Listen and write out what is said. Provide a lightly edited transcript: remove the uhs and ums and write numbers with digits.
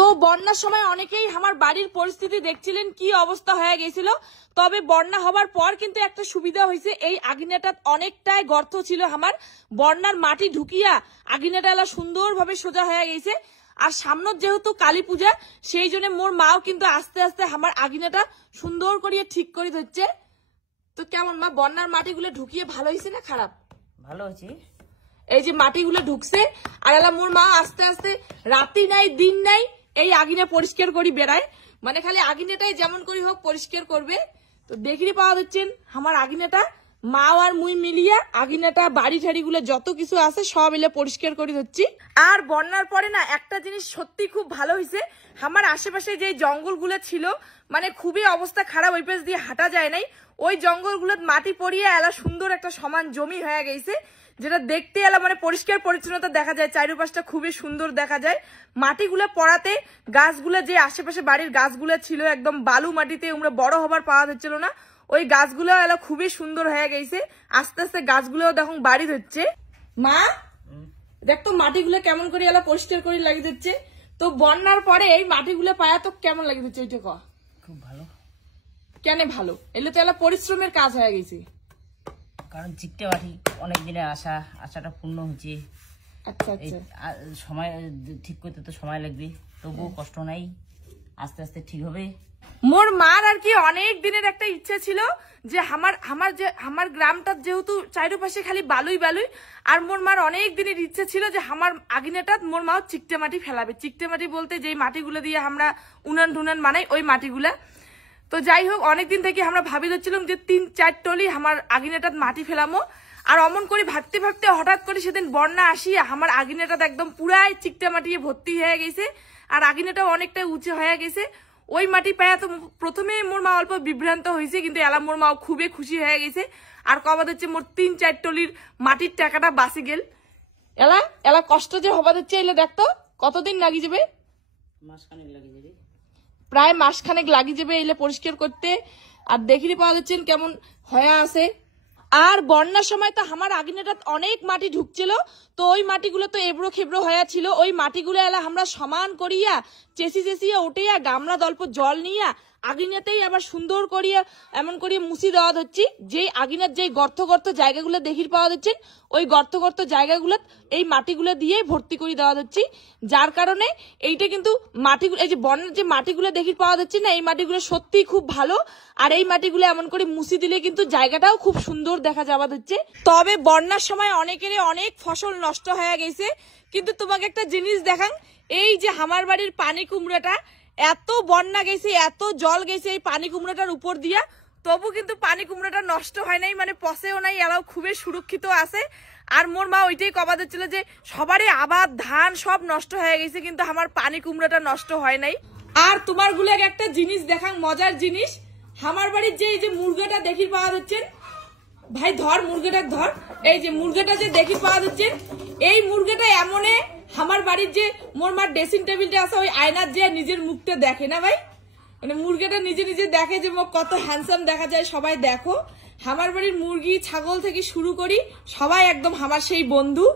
তো বন্যার সময় অনেকেই আমার বাড়ির পরিস্থিতি দেখছিলেন কি অবস্থা হয়ে গেছিল। তবে বন্যা হবার পর কিন্তু একটা সুবিধা হয়েছে, এই আগুনেটা অনেকটাই গর্ত ছিল, আমার বন্যার মাটি ঢুকিয়া আগুনেটা এলা সুন্দরভাবে সোজা হয়ে গেছে। আর সামনে যেহেতু কালী পূজা, সেই জন্য মোর মাও কিন্তু আস্তে আস্তে আমার আগুনেটা সুন্দর করিয়ে ঠিক করে ধরছে। তো কেমন মা, বন্যার মাটিগুলো ঢুকিয়ে ভালো হয়েছে না খারাপ? ভালো হয়েছে। এই যে মাটিগুলো ঢুকছে আর এলা মোর মা আস্তে আস্তে রাতি নাই দিন নাই এই আগুনে পরিষ্কার করি বেড়ায়, মানে খালি আগুনেটাই যেমন করি হোক পরিষ্কার করবে। তো দেখি পাওয়া যাচ্ছেন আমার আগুনেটা মা আর মুই মিলিয়া আগুনেটা বাড়ি ঠাড়ি গুলো যত কিছু আছে সব এলে পরিষ্কার করে ধরছি। আর বন্যার পরে না একটা জিনিস সত্যি খুব ভালো হয়েছে, আমার আশেপাশে যে জঙ্গলগুলো ছিল মানে খুবই অবস্থা খারাপ, ওই পাশ দিয়ে হাঁটা যায় নাই, ওই জঙ্গলগুলো মাটি পড়িয়ে এলা সুন্দর একটা সমান জমি হয়ে গেছে, যেটা দেখতে এলা মানে পরিষ্কার পরিচ্ছন্নতা দেখা যায়, চারিপাশটা খুবই সুন্দর দেখা যায়। মাটিগুলো পড়াতে গাছগুলো যে আশেপাশে বাড়ির গাছগুলো ছিল একদম বালু মাটিতে আমরা বড় হবার পাওয়া যাচ্ছিল না, ওই গাছগুলো এলা খুবই সুন্দর হয়ে গেছে। আস্তে আস্তে গাছগুলো দেখুন বাড়ি হচ্ছে। মা দেখতো মাটিগুলো কেমন করে এলা পরিষ্কার করে লাগিয়ে দিচ্ছে। তো বন্যার পরে এই মাটিগুলো পায়া তো কেমন লাগিয়ে দিচ্ছে ওইটা কহ? খুব ভালো। কেন ভালো? এলে তো এলা পরিশ্রমের কাজ হয়ে গেছে, কারণ চিকটে মাটি অনেক দিনের আশাটা পূর্ণ হচ্ছে। আচ্ছা আচ্ছা, সময় ঠিক করতে তো সময় লাগবে, তবুও কষ্ট নাই, আস্তে আস্তে ঠিক হবে। মোর মার আর কি অনেক দিনের একটা ইচ্ছে ছিল যে আমার গ্রামটা যেহেতু চারিপাশে খালি বালুই বালুই, আর মোর মার অনেক দিনের ইচ্ছে ছিল যে আমার আগুনেটা মোর মাও চিকটে মাটি ফেলাবে। চিকটে মাটি বলতে যেই মাটিগুলো দিয়ে আমরা উনান টুনান বানাই ওই মাটিগুলা। তো যাই হোক অনেকদিন থেকে আমরা ভাবি দিচ্ছিলাম যে 3-4 টলি আমার আগুনেটা মাটি ফেলামো। আর অমন করে ভাবতে ভাবতে হঠাৎ করে সেদিন বন্যা আসিয়া আমার আগুনেটা একদম পুরাই চিকটে মাটি ভর্তি হয়ে গেছে, আর আগুনেটাও অনেকটা উঁচু হয়ে গেছে। ওই মাটি পায়া তো প্রথমে মোর মা অল্প বিভ্রান্ত হয়েছে, কিন্তু এলা মোর মাও খুবই খুশি হয়ে গেছে। আর কবা হচ্ছে মোর 3-4 টলির মাটির টাকাটা বাঁচি গেল। এলা কষ্ট যে হবা হচ্ছে এলে দেখতো কতদিন লাগি যাবে, মাসখানেক লাগে যাবে, প্রায় মাসখানেক লাগি যাবে এলে পরিষ্কার করতে। আর দেখিয়ে পাওয়া যাচ্ছেন কেমন হয়ে আছে। আর বন্যার সময় তো আমার আগুনেটা অনেক মাটি ঢুকছিল, তো ওই মাটিগুলো তো এবড়ো খেবড়ো হয়ে ছিল, ওই মাটিগুলো এলা আমরা সমান করিয়া চেঁচিয়ে উঠিয়া গামলা দল্প জল নিয়া আগুনেতেই আবার সুন্দর করিয়া এমন করিয়া মুছি দেওয়া হচ্ছে। যেই আগুনের যেই গর্ত গর্ত জায়গাগুলো দেখি পাওয়া যাচ্ছে ওই গর্ত গর্ত জায়গাগুলো এই মাটিগুলো দিয়ে ভর্তি করে দেওয়া হচ্ছে, যার কারণে এইটা কিন্তু মাটিগুলো এই যে বন্যার যে মাটিগুলো দেখি পাওয়া যাচ্ছে না, এই মাটিগুলো সত্যি খুব ভালো। আর এই মাটিগুলো এমন করে মুছি দিলে কিন্তু জায়গাটাও খুব সুন্দর দেখা যাওয়া হচ্ছে। তবে বন্যার সময় অনেকেরই অনেক ফসল নষ্ট হয়ে গেছে, কিন্তু তোমাকে একটা জিনিস দেখান, এই যে আমার বাড়ির পানি কুমড়াটা এত বন্যা গেছে এত জল গেছে এই পানি কুমড়াটার উপর দিয়া, তবু কিন্তু পানি কুমড়াটা নষ্ট হয় নাই, মানে পচেও নাই, এরাও খুবই সুরক্ষিত আছে। আর মোর মা ওইটাই কবা দিচ্ছিল যে সবারই আবাদ ধান সব নষ্ট হয়ে গেছে, কিন্তু আমার পানি কুমড়াটা নষ্ট হয় নাই। আর তোমার গুলো একটা জিনিস দেখান, মজার জিনিস, আমার বাড়ির যে এই যে মুরগাটা দেখি পাওয়া যাচ্ছেন, ভাই ধর মুরগাটা ধর, এই যে মুরগাটা যে দেখি পাওয়া যাচ্ছে, এই মুরগাটা এমনে আমার বাড়ির যে মোর মার ড্রেসিং টেবিলটা আছে ওই আয়নার যে নিজের মুখটা দেখে না ভাই, মানে মুরগাটা নিজে নিজে দেখে যে কত হ্যান্ডসাম দেখা যায়। সবাই দেখো আমার বাড়ির মুরগি ছাগল থেকে শুরু করি সবাই একদম আমার সেই বন্ধু।